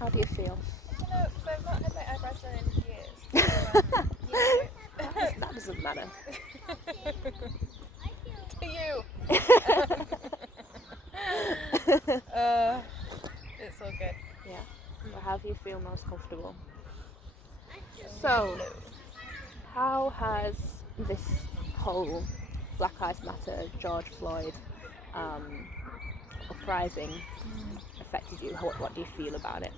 How do you feel? Because I've not had my eyebrows done in years. So, That doesn't matter. to you. It's all good. Yeah. Well, how do you feel most comfortable? So, So, how has this whole Black Lives Matter, George Floyd uprising affected you? What do you feel about it?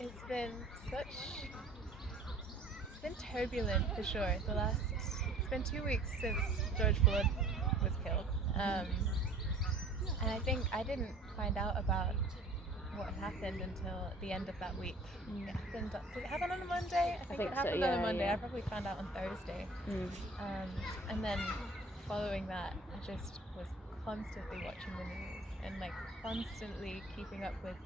it's been turbulent for sure. It's been 2 weeks since George Floyd was killed. And I think I didn't find out about what had happened until the end of that week. Did it happen on a Monday? I think it happened so, on a Monday. yeah. I probably found out on Thursday. And then following that, I just was constantly watching the news and like constantly keeping up with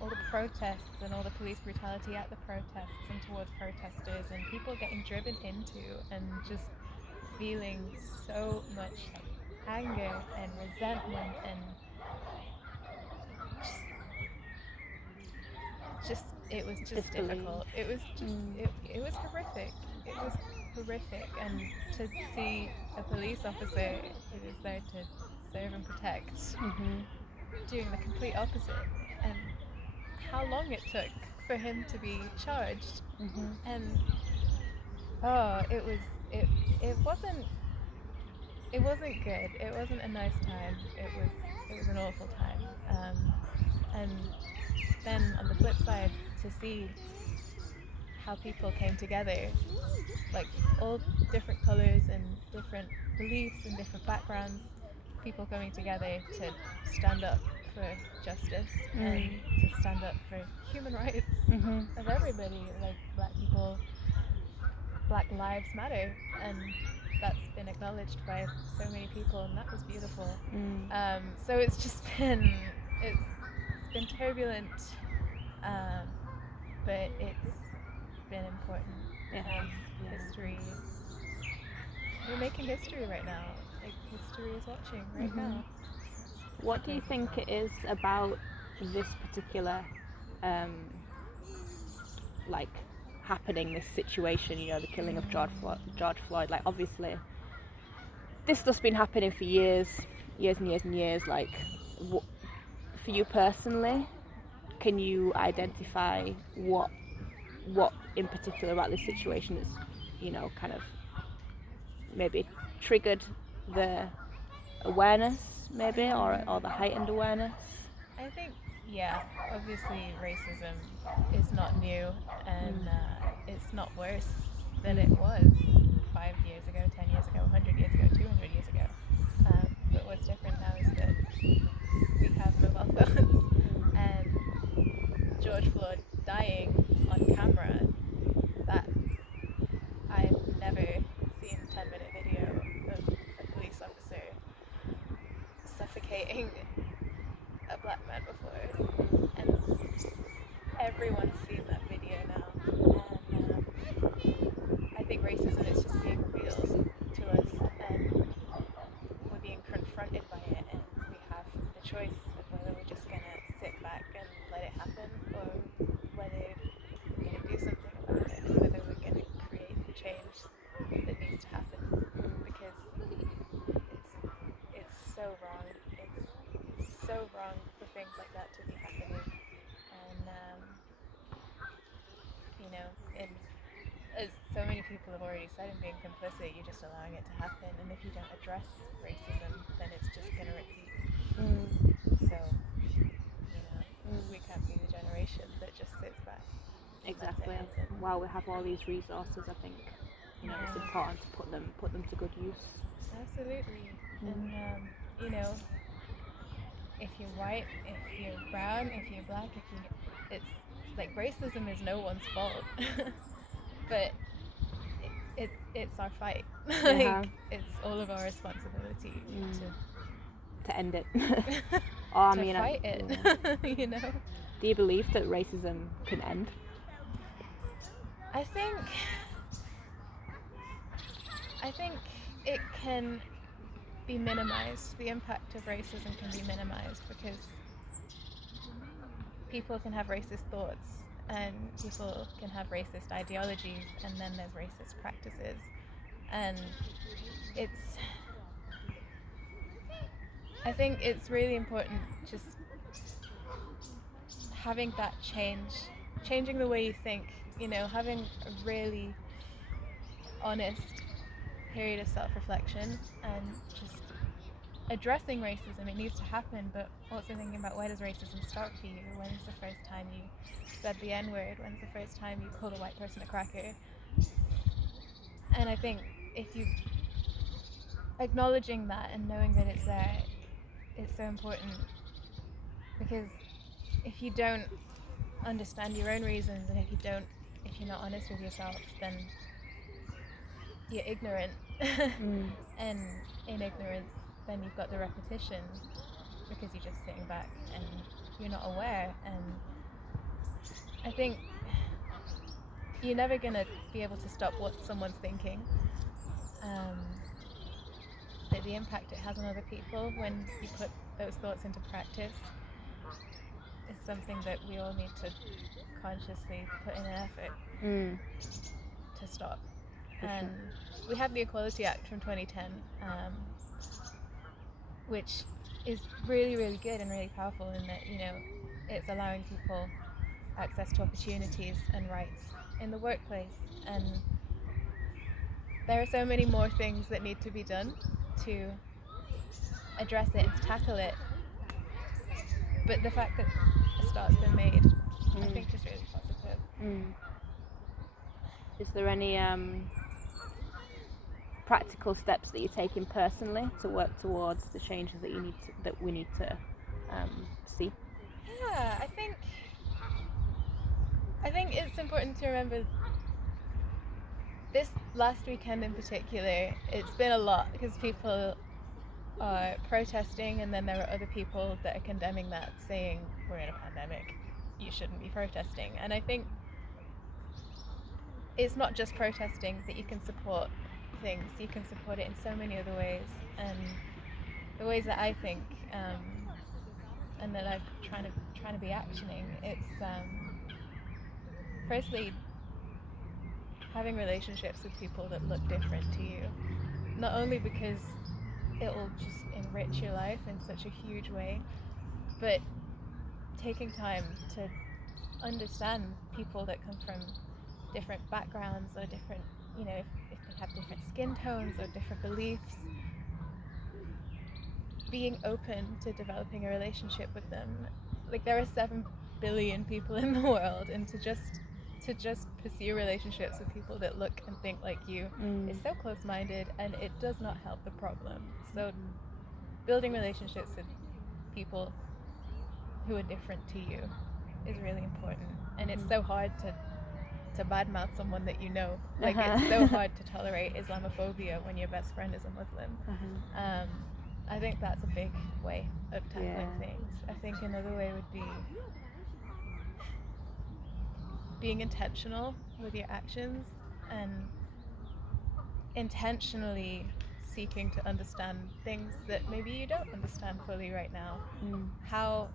all the protests and all the police brutality at the protests and towards protesters and people getting driven into and just feeling so much like anger and resentment and just it was just Disbelief. difficult. It was just it was horrific. It was horrific, and to see a police officer who is there to serve and protect doing the complete opposite, and how long it took for him to be charged, and it wasn't good. It wasn't a nice time. It was an awful time. And then on the flip side, to see how people came together, like all different colors and different beliefs and different backgrounds, people coming together to stand up for justice and to stand up for human rights of everybody, like Black people. Black lives matter, and that's been acknowledged by so many people, and that was beautiful. So it's just been turbulent, but it's been important. History. We're making history right now. Like history is watching right now. What do you think it is about this particular like happening, this situation, the killing of George Floyd? Like obviously this stuff's been happening for years and years. Like for you personally, can you identify what in particular about this situation is kind of maybe triggered the awareness maybe or the heightened awareness? I think, yeah, obviously racism is not new, and it's not worse than it was 5 years ago, 10 years ago, 100 years ago, 200 years ago. But what's different now is that we have mobile phones, and George Floyd dying on camera, that I've never seen a 10-minute video of a police officer suffocating a Black man before, and everyone's seen that video now, and I think racism is just being revealed to us, and we're being confronted by it, and we have the choice of whether we're just gonna sit back and let it happen, or whether we're gonna do something about it, and whether we're gonna create the change that needs to happen, because it's so wrong. It's so wrong for things like that to be happening, and and as so many people have already said, in being complicit, you're just allowing it to happen, and if you don't address racism, then it's just gonna repeat. So, we can't be the generation that just sits back. Exactly. While we have all these resources, I think it's important to put them to good use. Absolutely. And if you're white, if you're brown, if you're Black, it's like racism is no one's fault, but it's our fight. It's all of our responsibility to end it. to fight it. Do you believe that racism can end? I think it can be minimized. The impact of racism can be minimized because people can have racist thoughts and people can have racist ideologies, and then there's racist practices. And I think it's really important just having that changing the way you think, having a really honest period of self-reflection and just addressing racism. It needs to happen, but also thinking about, where does racism start for you? When's the first time you said the N-word? When's the first time you called a white person a cracker? And I think if you acknowledging that and knowing that it's there, it's so important, because if you don't understand your own reasons, and if you're not honest with yourself, then you're ignorant. And in ignorance, then you've got the repetition, because you're just sitting back and you're not aware. And I think you're never gonna be able to stop what someone's thinking, but the impact it has on other people when you put those thoughts into practice is something that we all need to consciously put in an effort to stop. And we have the Equality Act from 2010, which is really, really good and really powerful in that, it's allowing people access to opportunities and rights in the workplace. And there are so many more things that need to be done to address it and to tackle it. But the fact that a start's been made, I think, is really positive. Is there any practical steps that you're taking personally to work towards the changes that we need to see? Yeah, I think it's important to remember this last weekend in particular. It's been a lot because people are protesting, and then there are other people that are condemning that, saying, we're in a pandemic, you shouldn't be protesting. And I think it's not just protesting that you can support things, you can support it in so many other ways. And the ways that I think and that I'm trying to be actioning, it's firstly having relationships with people that look different to you, not only because it'll just enrich your life in such a huge way, but taking time to understand people that come from different backgrounds, or different, if they have different skin tones or different beliefs, being open to developing a relationship with them. Like, there are 7 billion people in the world, and to just pursue relationships with people that look and think like you is so close-minded, and it does not help the problem. So building relationships with people who are different to you is really important. And it's so hard to badmouth someone that you know. Like, it's so hard to tolerate Islamophobia when your best friend is a Muslim. I think that's a big way of tackling things. I think another way would be being intentional with your actions, and intentionally seeking to understand things that maybe you don't understand fully right now. How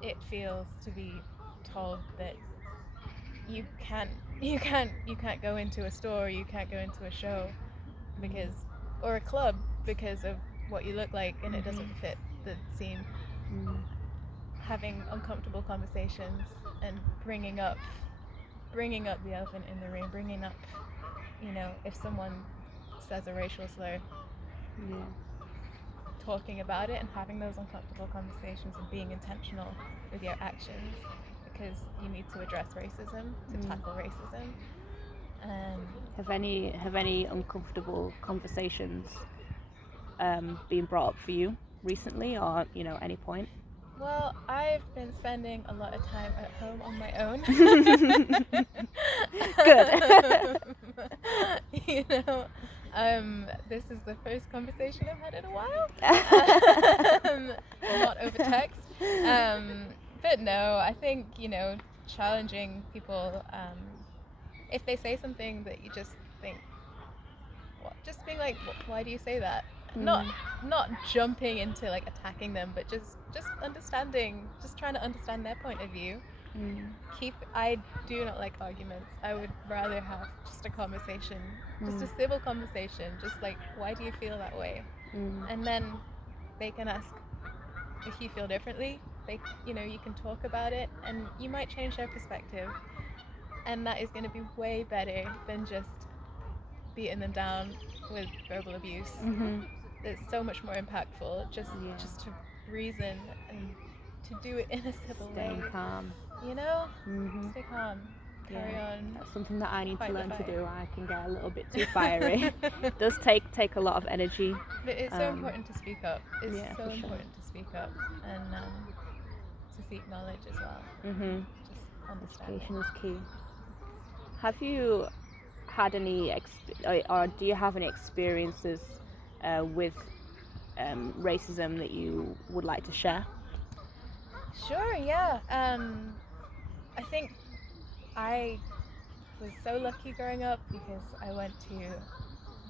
it feels to be told that you can't go into a store, you can't go into a show or a club because of what you look like, and it doesn't fit the scene. Having uncomfortable conversations and bringing up the elephant in the room, bringing up, if someone says a racial slur, talking about it and having those uncomfortable conversations and being intentional with your actions, because you need to address racism, to tackle racism. Have any uncomfortable conversations been brought up for you recently, or any point? Well, I've been spending a lot of time at home on my own. Good. This is the first conversation I've had in a while. Not over text. But no, I think, challenging people, if they say something that you just think, just being like, why do you say that? not jumping into like attacking them, but just understanding, just trying to understand their point of view. I do not like arguments. I would rather have just a conversation, just a civil conversation, just like, why do you feel that way? And then they can ask if you feel differently. You can talk about it, and you might change their perspective, and that is going to be way better than just beating them down with verbal abuse. It's so much more impactful just to reason and to do it in a civil way. Staying calm. Stay calm. Carry on. That's something that I need to learn to do. I can get a little bit too fiery. It does take a lot of energy. But it's so important to speak up. It's so important sure. to speak up and to seek knowledge as well. Just understand. Education is key. Have you had any, or do you have any experiences with racism that you would like to share? Sure, yeah. I think I was so lucky growing up because I went to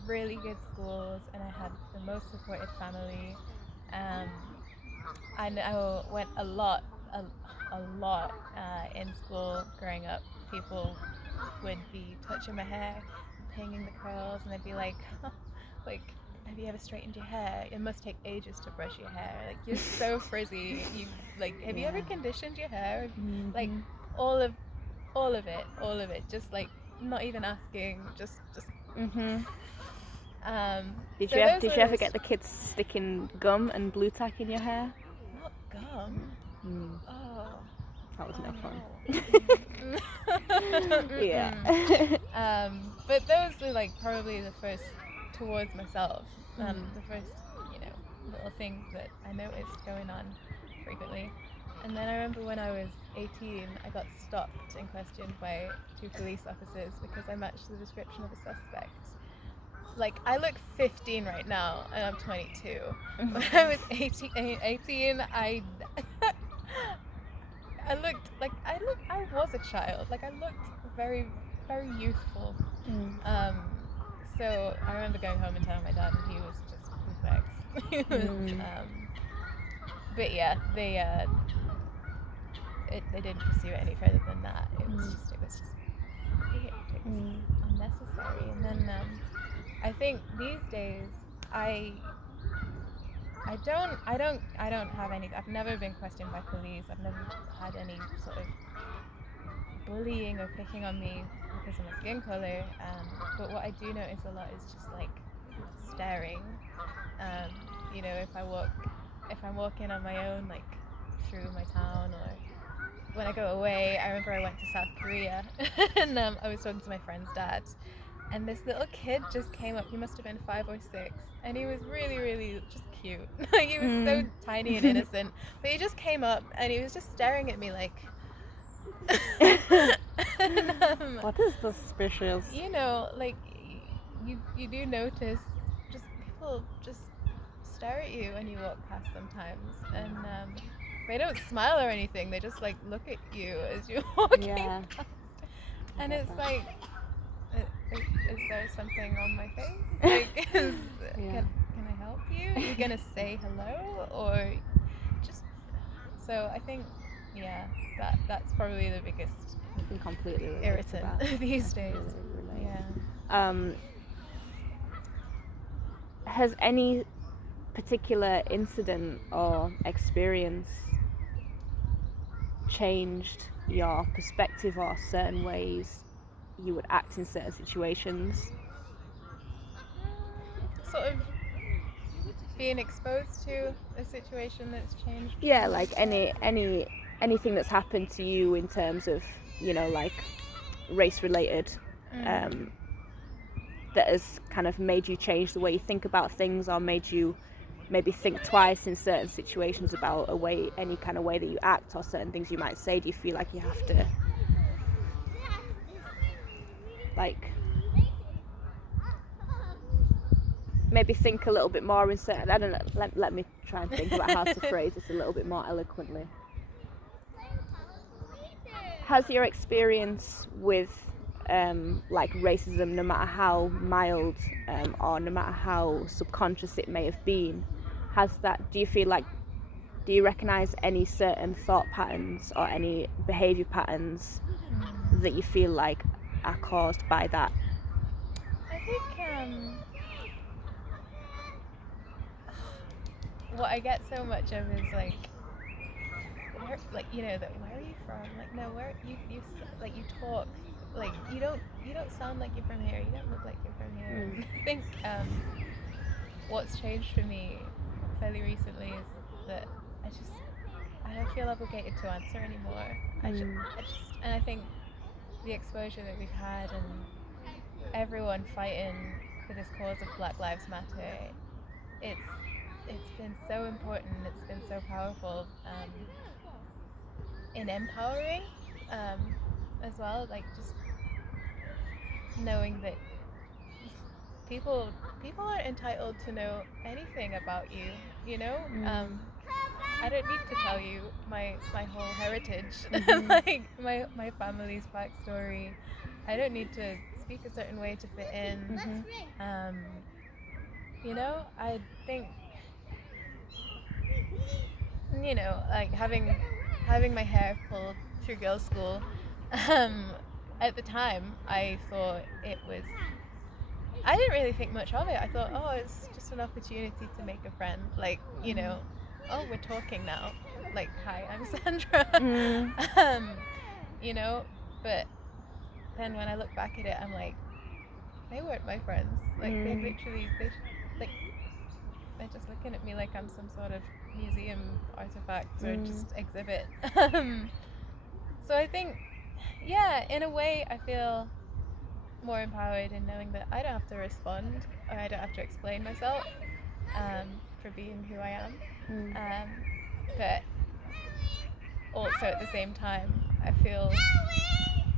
really good schools and I had the most supportive family. I went a lot in school growing up. People would be touching my hair, pinging the curls, and they'd be like, have you ever straightened your hair? It must take ages to brush your hair. Like, you're so frizzy. Have you ever conditioned your hair? Like, all of it. Just like not even asking. Just. Did you ever get the kids sticking gum and blue tack in your hair? Not gum. Oh. That was no fun. Yeah. But those were like probably the first towards myself. The first, little things that I noticed going on frequently. And then I remember when I was 18, I got stopped and questioned by 2 police officers because I matched the description of a suspect. Like, I look 15 right now, and I'm 22. When I was 18, I looked like I was a child. Like, I looked very, very youthful. So I remember going home and telling my dad, and he was just perplexed. But yeah, they didn't pursue it any further than that. It was just weird. It was unnecessary. And then I think these days I don't have any. I've never been questioned by police. I've never had any sort of bullying or picking on me because of my skin color. But what I do notice a lot is just like staring. If I'm walking on my own, like through my town, or when I go away. I remember I went to South Korea and I was talking to my friend's dad. And this little kid just came up. He must have been 5 or 6, and he was really, really just cute. Like, he was so tiny and innocent. But he just came up, and he was just staring at me like. What is suspicious? Like you do notice just people just stare at you when you walk past sometimes, and they don't smile or anything. They just like look at you as you're walking past. And it's like. Is there something on my face? Like, can I help you? Are you gonna say hello or just? So I think, that's probably the biggest completely irritant these days. Yeah. Has any particular incident or experience changed your perspective or certain ways you would act in certain situations? Sort of being exposed to a situation that's changed. Yeah, like anything that's happened to you in terms of, like race related, that has kind of made you change the way you think about things, or made you maybe think twice in certain situations about any kind of way that you act, or certain things you might say. Do you feel like you have to like maybe think a little bit more in certain, I don't know, let me try and think about how to phrase this a little bit more eloquently. Has your experience with like racism, no matter how mild or no matter how subconscious it may have been, do you recognize any certain thought patterns or any behavior patterns that you feel like are caused by that? I think what I get so much of is like, where, like, you know, that where are you from? Like, no, where like you talk, like you don't sound like you're from here. You don't look like you're from here. And I think what's changed for me fairly recently is that I don't feel obligated to answer anymore. And I think the exposure that we've had and everyone fighting for this cause of Black Lives Matter, it's been so important. It's been so powerful in empowering as well. Like just knowing that people aren't entitled to know anything about you. You know, I don't need to tell you my whole heritage, like my family's backstory. I don't need to speak a certain way to fit in. You know, I think, you know, like having my hair pulled through girls' school, at the time I thought it was. I didn't really think much of it. I thought, oh, it's just an opportunity to make a friend. Like, you know, oh, we're talking now. Like, hi, I'm Sandra. You know, but then when I look back at it, I'm like, they weren't my friends. Like, they're just looking at me like I'm some sort of museum artifact or just exhibit. So I think, yeah, in a way, I feel more empowered in knowing that I don't have to respond or I don't have to explain myself for being who I am. But also at the same time, I feel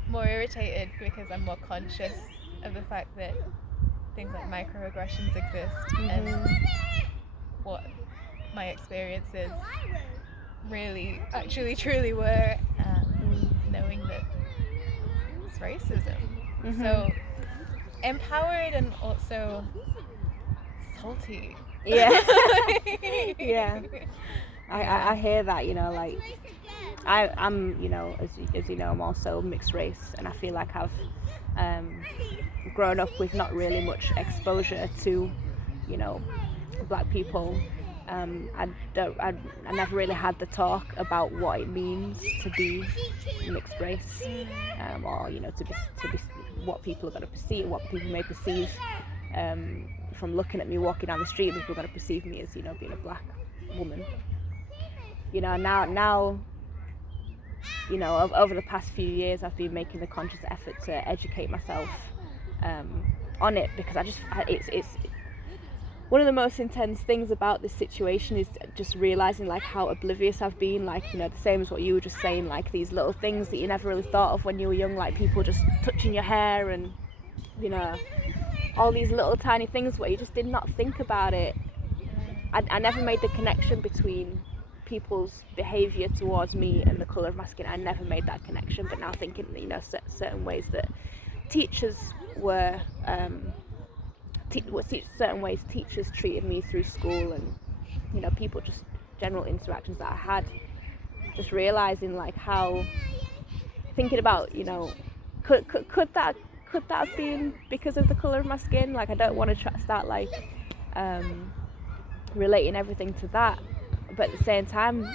more irritated because I'm more conscious of the fact that things like microaggressions exist and what my experiences really, actually, truly were, knowing that it's racism. So empowered and also salty. Yeah. Yeah. I hear that, you know, like I'm, you know, as you know, I'm also mixed race, and I feel like I've grown up with not really much exposure to, you know, Black people. I never really had the talk about what it means to be mixed race, or, you know, to be what people are going to perceive, what people may perceive from looking at me walking down the street. People are going to perceive me as, you know, being a Black woman. You know, now, you know, over the past few years, I've been making the conscious effort to educate myself on it, because it's one of the most intense things about this situation is just realizing like how oblivious I've been, like, you know, the same as what you were just saying, like these little things that you never really thought of when you were young, like people just touching your hair and, you know, all these little tiny things where you just did not think about it. I never made the connection between people's behavior towards me and the color of my skin. I never made that connection, but now thinking, you know, certain ways that teachers were certain ways teachers treated me through school, and, you know, people, just general interactions that I had, just realizing like how, thinking about, you know, could that have been because of the color of my skin? Like, I don't want to start like relating everything to that, but at the same time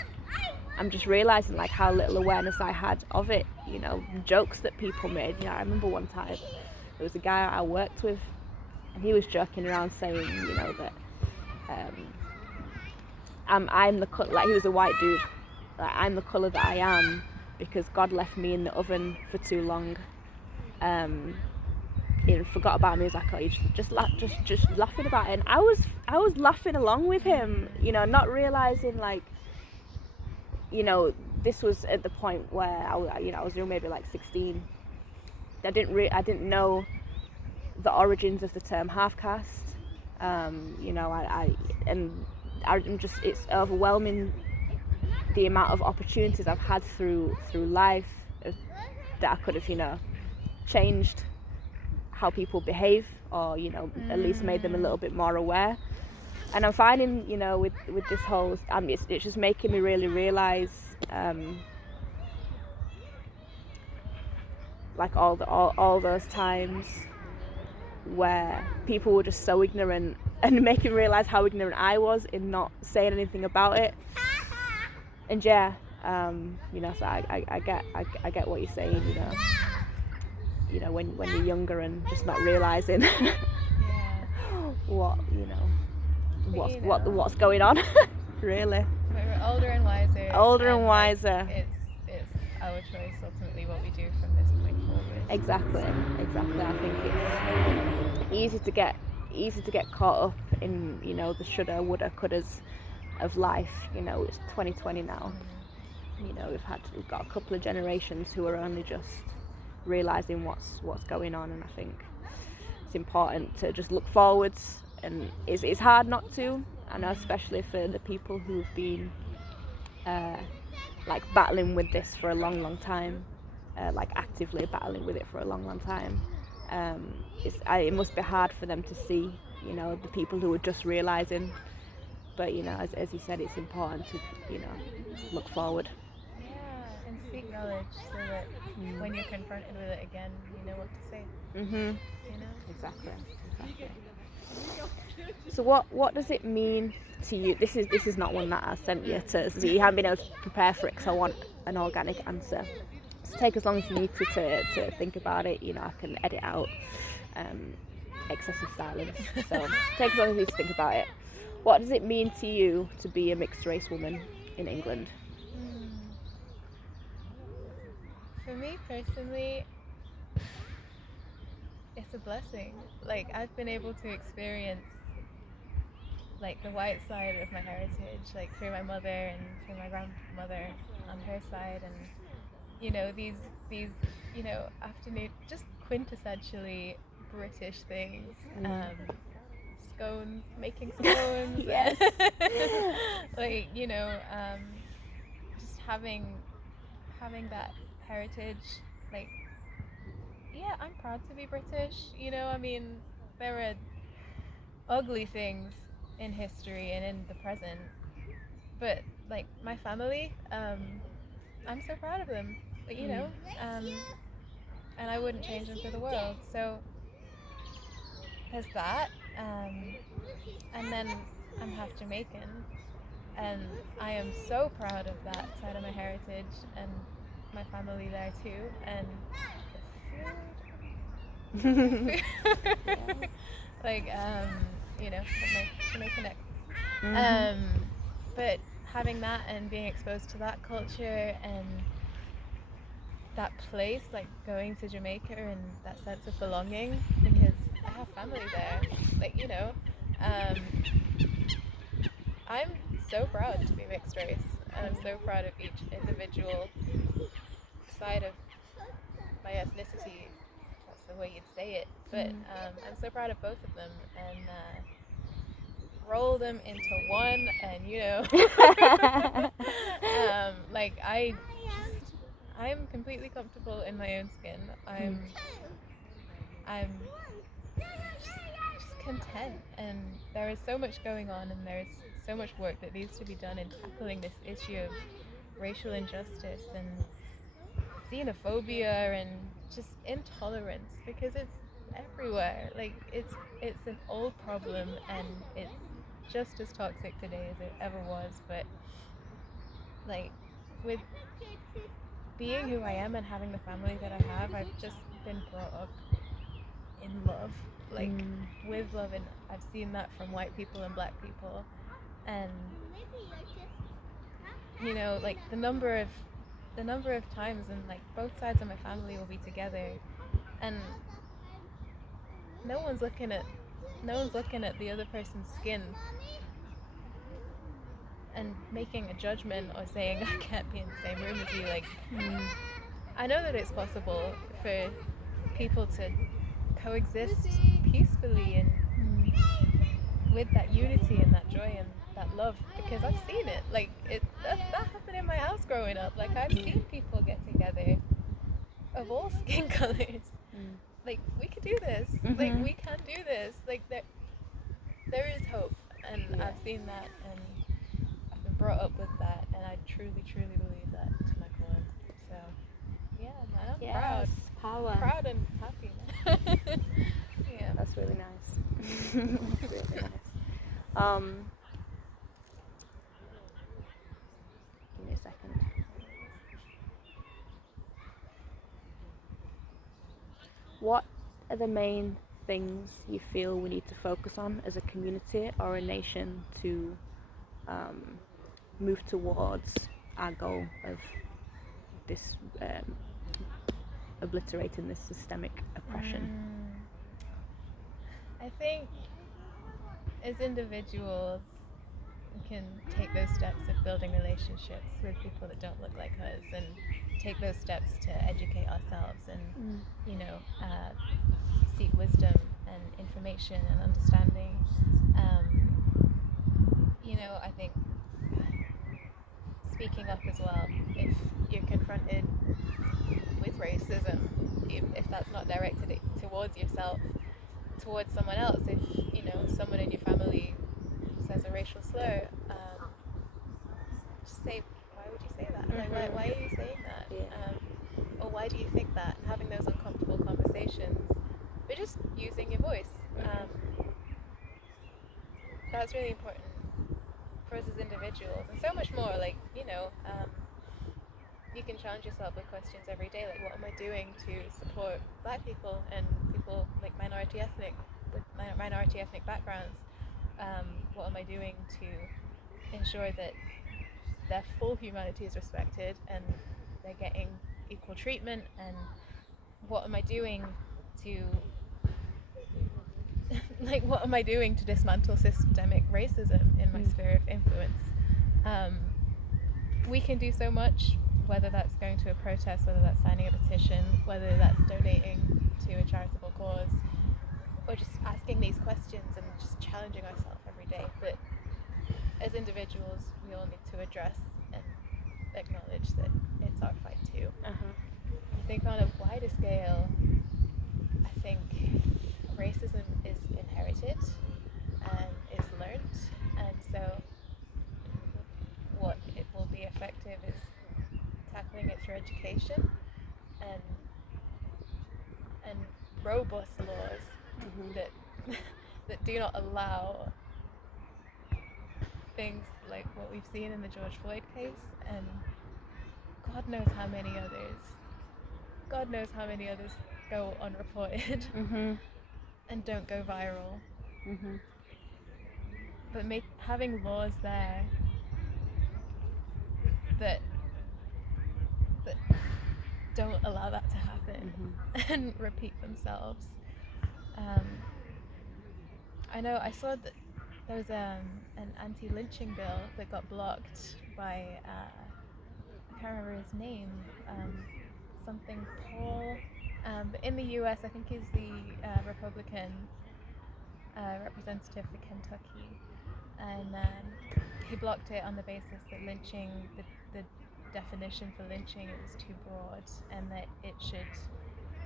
I'm just realizing like how little awareness I had of it. You know, jokes that people made. You know, I remember one time there was a guy I worked with, and he was joking around saying, you know, that I'm the color, like, he was a white dude, like, I'm the color that I am because God left me in the oven for too long. He forgot about me. He was like, oh, you just laughing about it. And I was laughing along with him, you know, not realizing, like, you know, this was at the point where I was maybe like 16. I didn't know the origins of the term half caste. You know, I'm just, it's overwhelming the amount of opportunities I've had through life that I could have, you know, changed how people behave, or at least made them a little bit more aware. And I'm finding, with this whole, it's just making me really realize, like all those times where people were just so ignorant, and making me realize how ignorant I was in not saying anything about it. And so I get what you're saying, when you're younger and just not realizing what what's going on. Really. But we're older and wiser. And wiser. It's our choice ultimately what we do from this point forward. Exactly. I think it's easy to get caught up in the shoulda, woulda, couldas of life. It's 2020 now. We've got a couple of generations who are only just realizing what's going on, and I think it's important to just look forwards, and it's hard not to. I know, especially for the people who've been like battling with this for a long time, like actively battling with it for a long time. It must be hard for them to see, the people who are just realizing. But as you said, it's important to look forward. Yeah, and seek knowledge so that when you're confronted with it again, you know what to say. Mhm. Exactly. So what does it mean to you? This is not one that I sent you to, so you haven't been able to prepare for it, because I want an organic answer. So take as long as you need to think about it. I can edit out excessive silence. So take as long as you need to think about it. What does it mean to you to be a mixed race woman in England? For me personally, it's a blessing. Like, I've been able to experience like the white side of my heritage, like through my mother and through my grandmother on her side, and these afternoon, just quintessentially British things. Scones, making scones. Yes. Like, just having that heritage. Like, yeah, I'm proud to be British. I mean, there are ugly things in history and in the present, but like my family, I'm so proud of them. And I wouldn't change them for the world. So there's that. And then I'm half Jamaican, and I am so proud of that side of my heritage and my family there too. And the food, like my Jamaican ex. But having that and being exposed to that culture and that place, like going to Jamaica and that sense of belonging, because I have family there. Like, I'm so proud to be mixed race, and I'm so proud of each individual side of my ethnicity. That's the way you'd say it. But I'm so proud of both of them, and roll them into one, and like I'm completely comfortable in my own skin. I'm just content, and there is so much going on, and there is so much work that needs to be done in tackling this issue of racial injustice and xenophobia and just intolerance, because it's everywhere. Like, it's an old problem, and it's just as toxic today as it ever was. But like, with being who I am and having the family that I have, I've just been brought up in love, like with love, and I've seen that from white people and black people. And like the number of times, and like both sides of my family will be together, and no one's looking at the other person's skin and making a judgment or saying I can't be in the same room as you. Like, I know that it's possible for people to coexist peacefully and with that unity and that joy and that love, because I've seen it. Like, that happened in my house growing up. Like, I've seen people get together of all skin colors, Like, we can do this. Like, there is hope, and Yeah. I've seen that, and I've been brought up with that, and I truly, truly believe that to my core. So, yeah, man, I'm proud. Yes, power. Proud and happy, man. Yeah. That's really nice. Really nice. Give me a second. What are the main things you feel we need to focus on as a community or a nation to move towards our goal of this obliterating this systemic oppression? I think as individuals, we can take those steps of building relationships with people that don't look like us, and take those steps to educate ourselves, and seek wisdom and information and understanding. I think speaking up as well, if you're confronted with racism, if that's not directed towards yourself, towards someone else, if someone in your family says a racial slur, just say, why would you say that? Like, why are you saying that? Yeah. Or why do you think that? And having those uncomfortable conversations, but just using your voice. That's really important for us as individuals, and so much more. Like, you can challenge yourself with questions every day, like, what am I doing to support Black people and people like minority ethnic backgrounds? What am I doing to ensure that their full humanity is respected and they're getting equal treatment? And what am I doing to what am I doing to dismantle systemic racism in my sphere of influence? We can do so much, whether that's going to a protest, whether that's signing a petition, whether that's donating to a charitable cause, or just asking these questions and just challenging ourselves every day. But as individuals, we all need to address and acknowledge that it's our fight too. I think on a wider scale, I think racism is inherited and is learnt, and so what it will be effective is tackling it through education and robust laws that do not allow things like what we've seen in the George Floyd case, and God knows how many others go unreported and don't go viral. But having laws there that don't allow that to happen and repeat themselves. I know I saw that there was an anti-lynching bill that got blocked by I can't remember his name, something Paul. But in the US, I think he's the Republican representative for Kentucky, and he blocked it on the basis that lynching, the definition for lynching, it was too broad, and that it should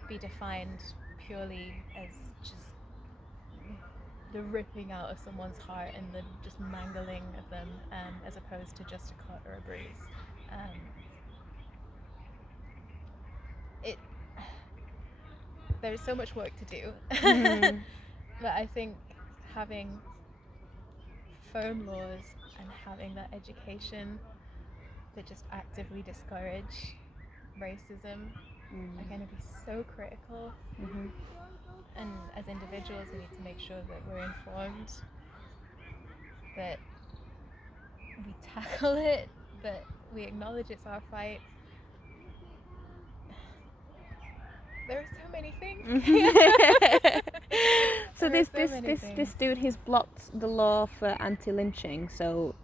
be defined purely as just the ripping out of someone's heart and the just mangling of them, as opposed to just a cut or a bruise. There's so much work to do, but I think having firm laws and having that education that just actively discourage racism are going to be so critical. And as individuals, we need to make sure that we're informed, that we tackle it, that we acknowledge it's our fight. There are so many things. So this dude, he's blocked the law for anti-lynching. So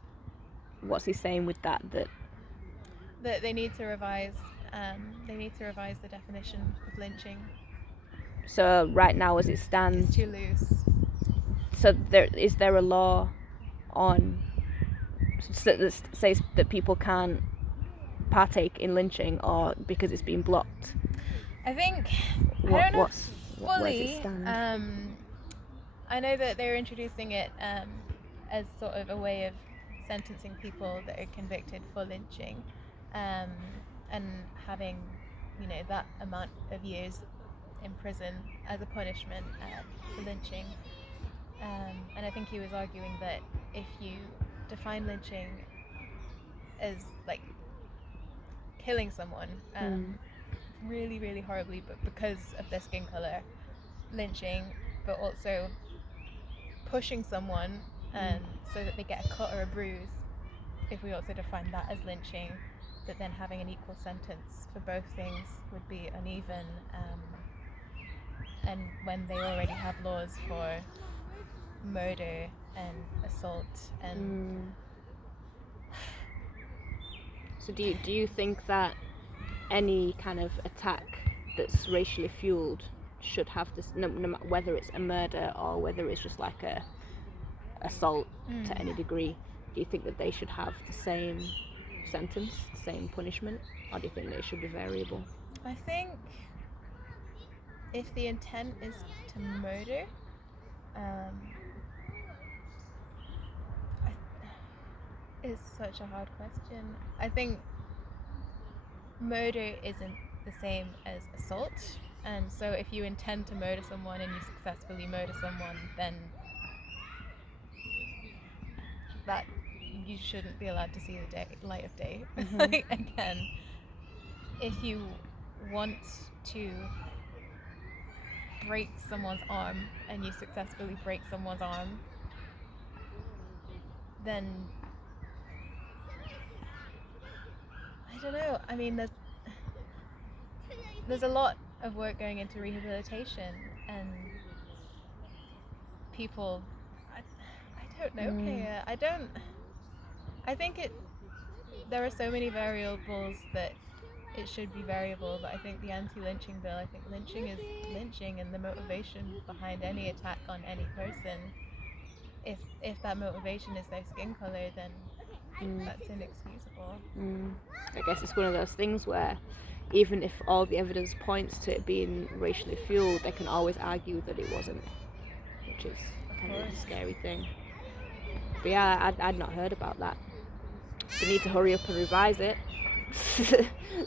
what's he saying with that? That they need to revise. They need to revise the definition of lynching. So right now, as it stands, it's too loose. So is there a law on that says that people can't partake in lynching, or because it's been blocked? I think I don't know. Where does it fully. stand? I know that they're introducing it as sort of a way of sentencing people that are convicted for lynching, and having, that amount of years in prison as a punishment for lynching. And I think he was arguing that if you define lynching as like killing someone really, really horribly, but because of their skin color, lynching, but also pushing someone so that they get a cut or a bruise, if we also define that as lynching, that then having an equal sentence for both things would be uneven, and when they already have laws for murder and assault and So do you think that any kind of attack that's racially fueled should have this, no matter whether it's a murder or whether it's just like a assault to any degree, do you think that they should have the same sentence, same punishment, or do you think they should be variable? I think if the intent is to murder, it's such a hard question. I think murder isn't the same as assault, and so if you intend to murder someone and you successfully murder someone, then that you shouldn't be allowed to see the light of day again. If you want to break someone's arm and you successfully break someone's arm, then I don't know. I mean, there's a lot of work going into rehabilitation, and people, I don't know, Kayya. I think there are so many variables that it should be variable, but I think the anti-lynching bill, I think lynching is lynching, and the motivation behind any attack on any person, if that motivation is their skin color, then that's inexcusable. I guess it's one of those things where even if all the evidence points to it being racially fueled, they can always argue that it wasn't, which is kind of a scary thing. But yeah, I'd not heard about that. They need to hurry up and revise it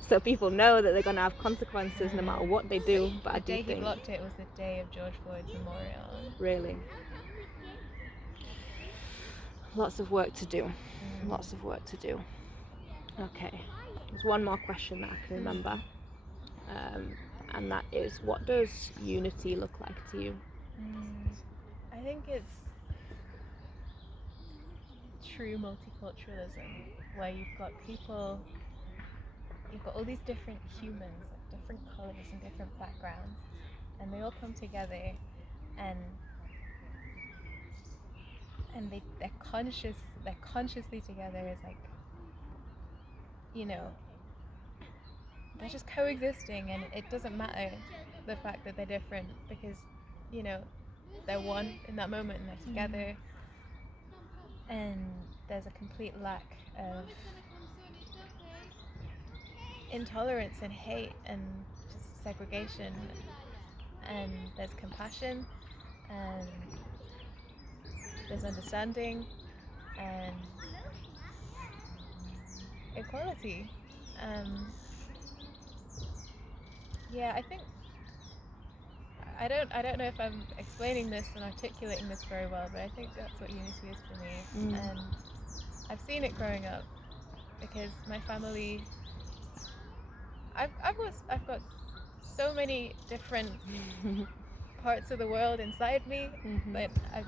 so people know that they're going to have consequences no matter what they do. But the day he blocked it was the day of George Floyd's memorial. Really? Lots of work to do. Lots of work to do. Okay, there's one more question that I can remember, and that is, what does unity look like to you? I think it's true multiculturalism, where you've got all these different humans of different colours and different backgrounds, and they all come together, and they're consciously together as like, they're just coexisting, and it doesn't matter the fact that they're different, because they're one in that moment and they're together. And there's a complete lack of intolerance and hate and just segregation, and there's compassion, and there's understanding and equality. I think I don't know if I'm explaining this and articulating this very well, but I think that's what unity is for me. And I've seen it growing up, because my family, I've got so many different parts of the world inside me, but I've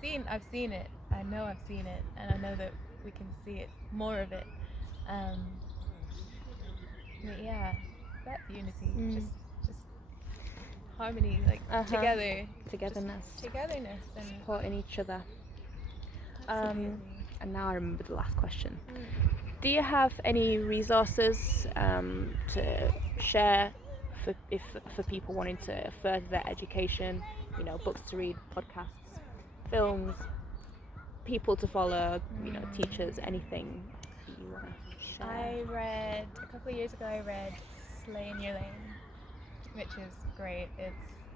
seen it. I know I've seen it, and I know that we can see it, more of it. But yeah, that's unity. Just harmony, like togetherness, and supporting each other. And now I remember the last question. Do you have any resources to share for people wanting to further their education? Books to read, podcasts, films, people to follow, teachers, anything you want to share? A couple of years ago, I read Slay in Your Lane, which is great. It's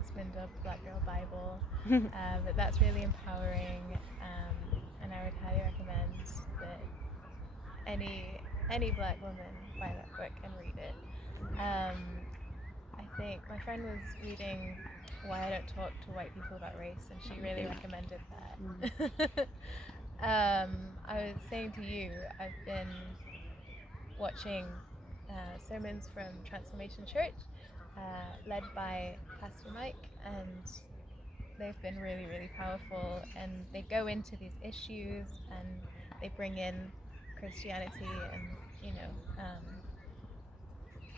It's been dubbed Black Girl Bible, but that's really empowering, and I would highly recommend that any black woman buy that book and read it. I think my friend was reading Why I Don't Talk to White People About Race, and she really recommended that. I was saying to you, I've been watching sermons from Transformation Church, led by Pastor Mike, and they've been really, really powerful, and they go into these issues and they bring in Christianity, and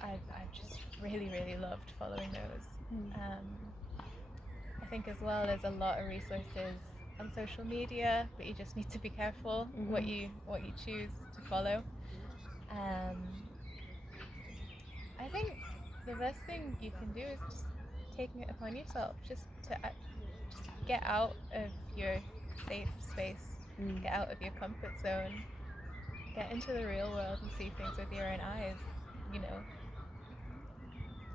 I've just really, really loved following those. I think as well there's a lot of resources on social media, but you just need to be careful what you choose to follow. I think the best thing you can do is just taking it upon yourself, just to just get out of your safe space, get out of your comfort zone, get into the real world and see things with your own eyes.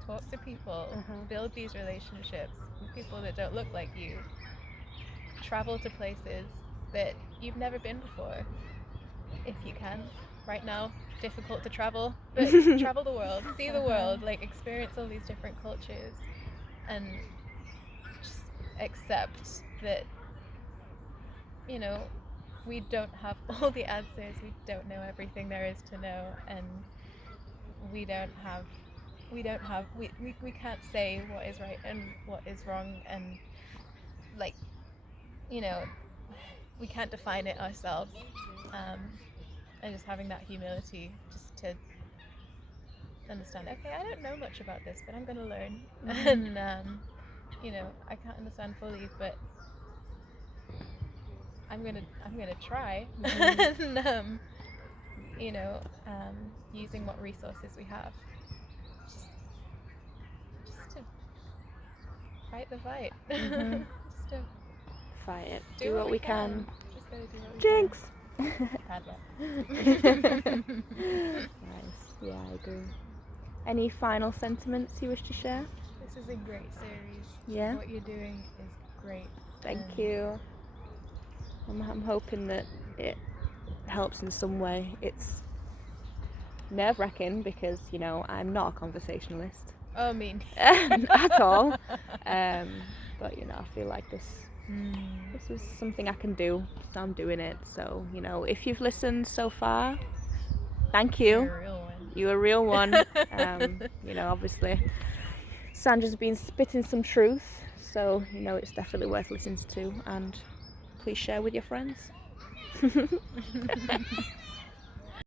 Talk to people, build these relationships with people that don't look like you, travel to places that you've never been before, if you can. Right now, difficult to travel, but travel the world, see the world, like experience all these different cultures, and just accept that, we don't have all the answers, we don't know everything there is to know, and we can't say what is right and what is wrong, and we can't define it ourselves, and just having that humility just to understand, okay, I don't know much about this, but I'm going to learn. And I can't understand fully, but I'm gonna try. And using what resources we have, just to fight the fight. Just to fight it. Do what we can. Just gotta do what we Jinx. can. Nice. Yeah, I agree. Any final sentiments you wish to share? This is a great series. Yeah. What you're doing is great. Thank you. I'm hoping that it helps in some way. It's nerve-wracking because, I'm not a conversationalist. Oh, mean. At all. But, I feel like this is something I can do, so I'm doing it. So, if you've listened so far, thank you. You're a real one. Obviously, Sandra's been spitting some truth, so, it's definitely worth listening to, and please share with your friends.